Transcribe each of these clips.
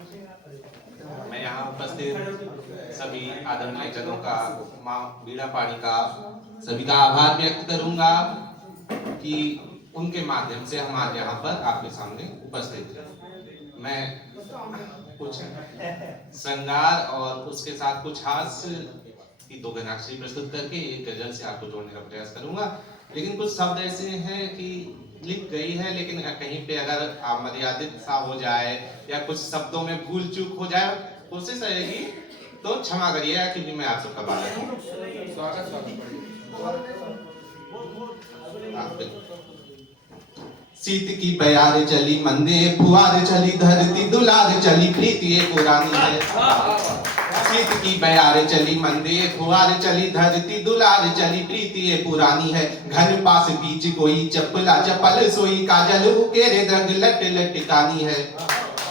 मैं यहाँ उपस्थित सभी आदरणीय जनों का, माँ बीड़ा पाणी का सभी का आभार व्यक्त करूंगा कि उनके माध्यम से हम आज यहाँ पर आपके सामने उपस्थित हैं। मैं कुछ श्रृंगार और उसके साथ कुछ हास्य की दो गनाक्षरी प्रस्तुत करके एक गजल से आपको जोड़ने का प्रयास करूंगा। लेकिन कुछ शब्द ऐसे हैं कि लिख गई है, लेकिन कहीं पे अगर अमर्यादित सा हो जाए या कुछ शब्दों में भूल चूक हो जाए, कोशिश रहेगी तो क्षमा करिएगा, क्योंकि मैं आप सबका बालक हूँ। शीत की बयार चली मंदे, फुआर चली धरती, दुलार चली प्रीति ये पुरानी है। शीत की बयार चली मंदे, फुआर चली धरती, दुलार चली प्रीति ये पुरानी है। घन पास बीच कोई चपला चपल सोई, काजल उकेरे द्रग लट लटकानी है।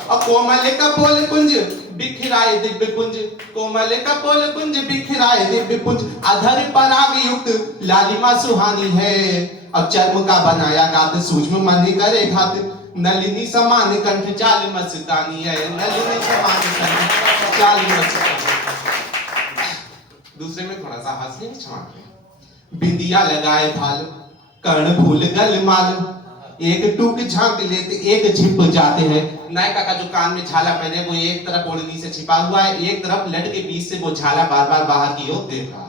और कोमल कपोल कुंज बिखराए दिव्य पुंज, कोमल कपोल कुंज बिखराए दिव्य पुंज, अधर पराग युक्त लालिमा सुहानी है। अब चर्म का बनाया गात, सूक्ष्म मन करे घात, नलिनी समान कंठ चाल मस्तानी है। नलिनी समान कंठ चाल मस्तानी। दूसरे में थोड़ा सा हास्य क्षमा करें। बिंदिया लगाए भाल, कर्ण फूल गल माल, एक टूक झांक लेते एक छिप जाते हैं। नायका का जो कान में झाला पहने वो एक तरफ ओढ़नी से छिपा हुआ है, एक तरफ लट के बीच से वो झाला बार बार बाहर की ओर देख रहा है।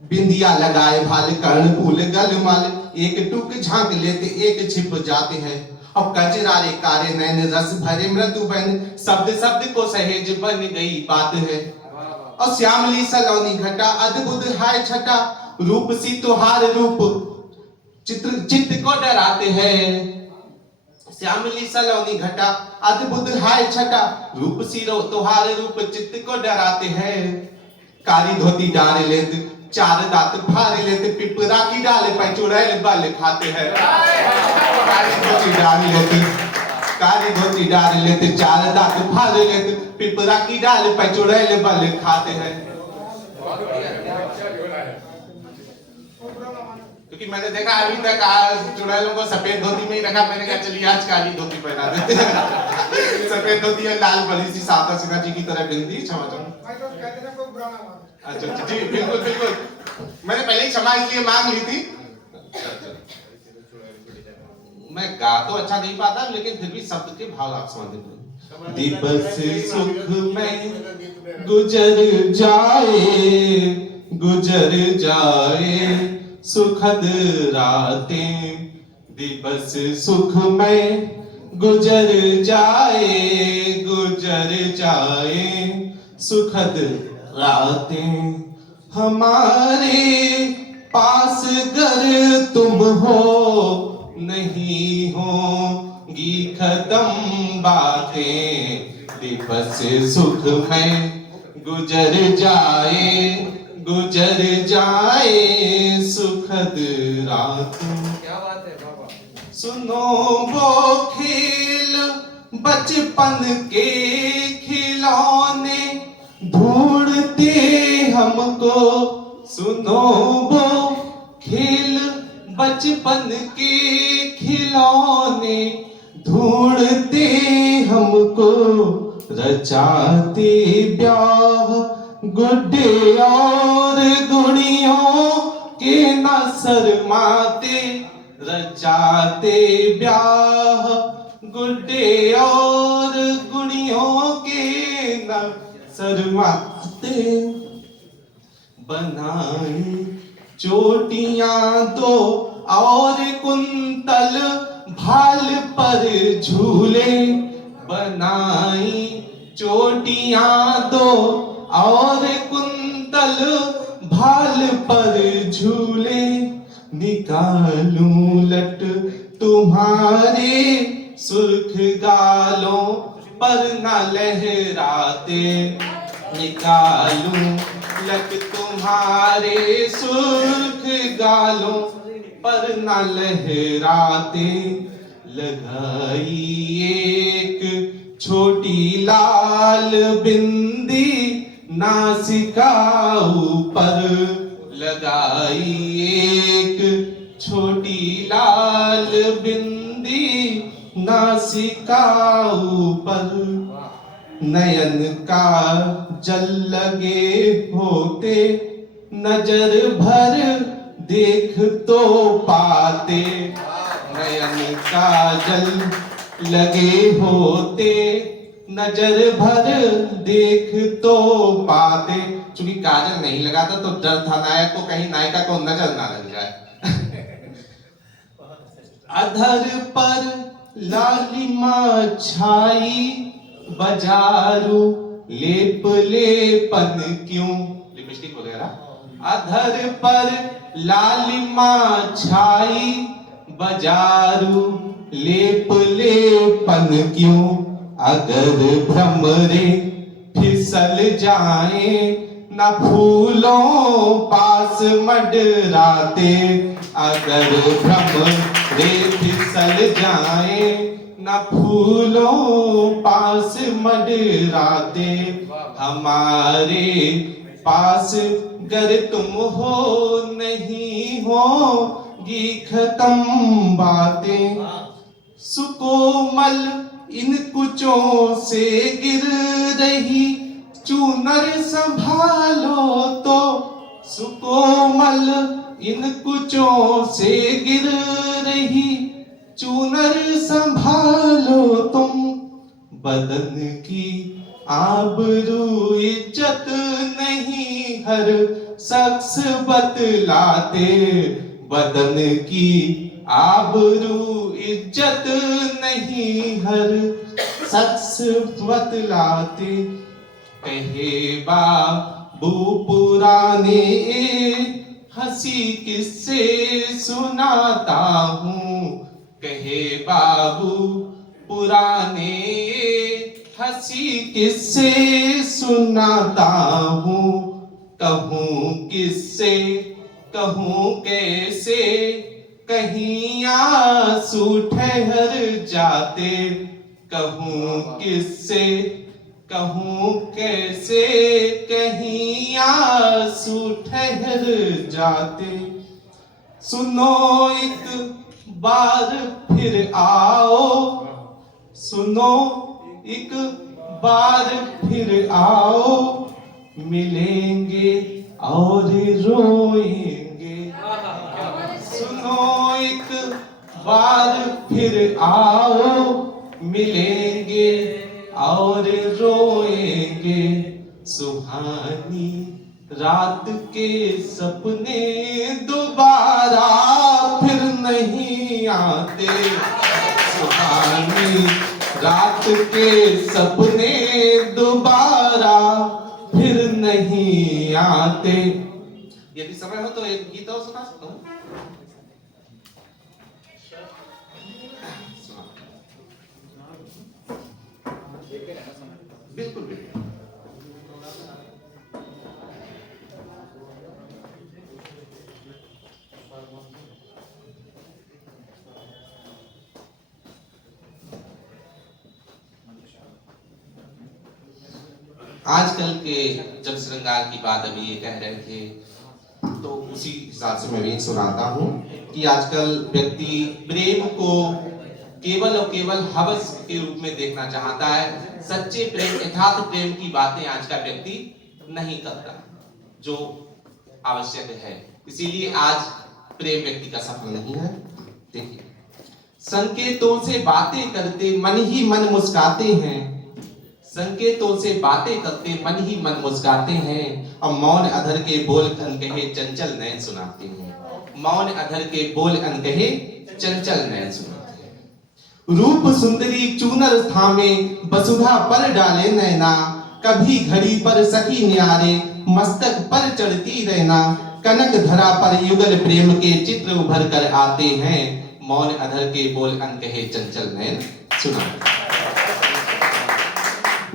बिंदिया लगाए भाल, कर्ण फूल गल माल, एक टूक झांक लेते एक छिप जाते हैं। अब कजरारे कारे नैन रस भरे मृदु बन, शब्द शब्द को सहेज बन गई बात है। और श्यामली सलोनी घटा, अद्भुत हाय छटा, रूप सी तुहार रूप चित्त को डराते हैं। श्यामली सलोनी घटा, अद्भुत हाय छटा, रूप सी तुहार रूप चित्त को डराते हैं। कारी धोती डाल लेते, चार दांत फाड़ लेते, पिपरा की डाल पे चुड़ैल बल खाते हैं। कारी धोती डाल लेते, कारी धोती डाल लेते, चार दांत फाड़ लेते, पिपरा की डाल पे चुड़ैल बल खाते हैं। क्योंकि मैंने देखा अभी तक चुड़ैलों को सफेद धोती में ही रखा, मैंने कहा चलिए आज काली धोती पहना देते हैं। सफेद धोती है, लाल बड़ी सी सादा सिन्हा जी की तरह बिंदी। क्षमा अच्छा जी, बिल्कुल बिल्कुल, मैंने पहले ही क्षमा इसलिए मांग ली थी। मैं गा तो अच्छा नहीं पाता, लेकिन फिर भी शब्द के भाव आप समझ लेते। दिवस सुख में गुजर जाए सुखद रातें, दिवस सुख में गुजर जाए सुखद रातें। हमारे पास गर तुम हो, नहीं होंगी खत्म बातें, दिवस सुख में गुजर जाए सुखद रातें। क्या बात है बाबा। सुनो वो खेल बचपन के खिलौने ढूंढते हमको, सुनो वो खेल बचपन के खिलौने ढूंढते हमको, रचाते ब्याह गुड्डे और गुड़ियों के न शर्माते, रचाते ब्याह गुड्डे और गुड़ियों के न शर्माते। बनाई चोटियां दो और कुंतल भाल पर झूले, बनाई चोटियां दो और कुंतल भाल पर झूले। निकालूं लट तुम्हारे सुर्ख गालों पर न लहराते, निकालूं लट तुम्हारे सुर्ख गालों पर न लहराते। लगाई एक छोटी लाल बिंदी नासिका ऊपर, लगाई एक छोटी लाल बिंदी नासिका नासिका ऊपर नयन का जल लगे होते, नजर भर देख तो पाते। नयन का जल लगे होते, नजर भर देख तो पाते। चूंकि काजल नहीं लगा था तो डर था नायक को कहीं नायिका को नजर ना लग जाए। अधर पर लालिमा छाई, बजारू लेप लेपन क्यों, लिपस्टिक वगैरह। अधर पर लालिमा छाई, बजारू लेप लेपन क्यों। अगर भ्रमरे फिसल जाए, न फूलों पास मंडराते। अगर भ्रमरे फिसल जाए, न फूलों पास मंडराते। हमारे पास गर तुम हो, नहीं होगी खत्म बातें। सुकोमल इन कुचों से गिर रही चूनर संभालो तो। सुकोमल इन कुचों से गिर रही चूनर संभालो तुम। बदन की आबरू इज्जत नहीं हर शख्स बतलाते। बदन की आबरू इज्जत नहीं हर शख्स बतलाते। कहे बाबू पुराने हंसी किस्से सुनाता हूँ। कहे बाबू पुराने हंसी किस्से सुनाता हूँ। कहूँ किस्से कहूँ कैसे, कहीं आंसू ठहर जाते। कहूँ किससे कहूँ कैसे, कहीं आंसू ठहर जाते। सुनो एक बार फिर आओ, सुनो एक बार फिर आओ। मिलेंगे और रोएंगे। सुनो एक बार फिर आओ, मिलेंगे और रोएंगे। सुहानी रात के सपने दोबारा फिर नहीं आते। सुहानी रात के सपने दोबारा फिर नहीं आते। यदि समय हो तो एक गीत और सुना सकता हूँ। बिल्कुल बिल्कुल। आजकल के जब श्रृंगार की बात अभी ये कह रहे थे तो उसी हिसाब से मैं भी सुनाता हूँ कि आजकल व्यक्ति प्रेम को केवल और केवल हवस के रूप में देखना चाहता है। सच्चे प्रेम यथार्थ प्रेम की बातें आज का व्यक्ति नहीं करता जो आवश्यक है। इसीलिए आज प्रेम व्यक्ति का सफल नहीं है। देखिए, संकेतों से बातें करते मन ही मन मुस्काते हैं। संकेतों से बातें करते मन ही मन मुस्काते हैं। और मौन अधर के बोल अनकहे चंचल नयन सुनाते हैं। मौन अधर के बोल अनकहे चंचल नयन सुनाते हैं। रूप सुंदरी चूनर थामे वसुधा पर डाले नैना। कभी घड़ी पर सखी न्यारे मस्तक पर चढ़ती रहना। कनक धरा पर युगल प्रेम के चित्र उभर कर आते हैं। मौन अधर के बोल अनकहे चंचल नयन सुनाते हैं।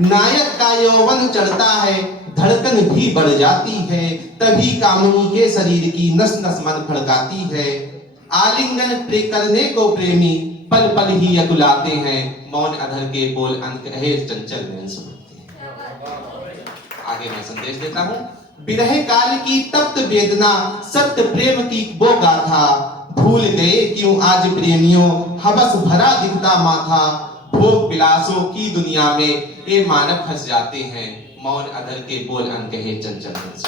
नायक का यौवन चढ़ता है, धड़कन भी बढ़ जाती है। तभी कामनी के शरीर की नस नस मन फड़काती है। आलिंगन करने को प्रेमी पल पल ही अकुलाते हैं। मौन अधर के बोल अनकहे चंचल नयन सुनाते हैं। आगे मैं संदेश देता हूँ। विरह काल की तप्त वेदना, सत्य प्रेम की वो गाथा। भूल गए क्यों आज प्रेमियों, हवस भरा दिखता माथा। भोग विलासों की दुनिया में ये मानव फंस जाते हैं। मौन अधर के बोल अनकहे चंचल हंस।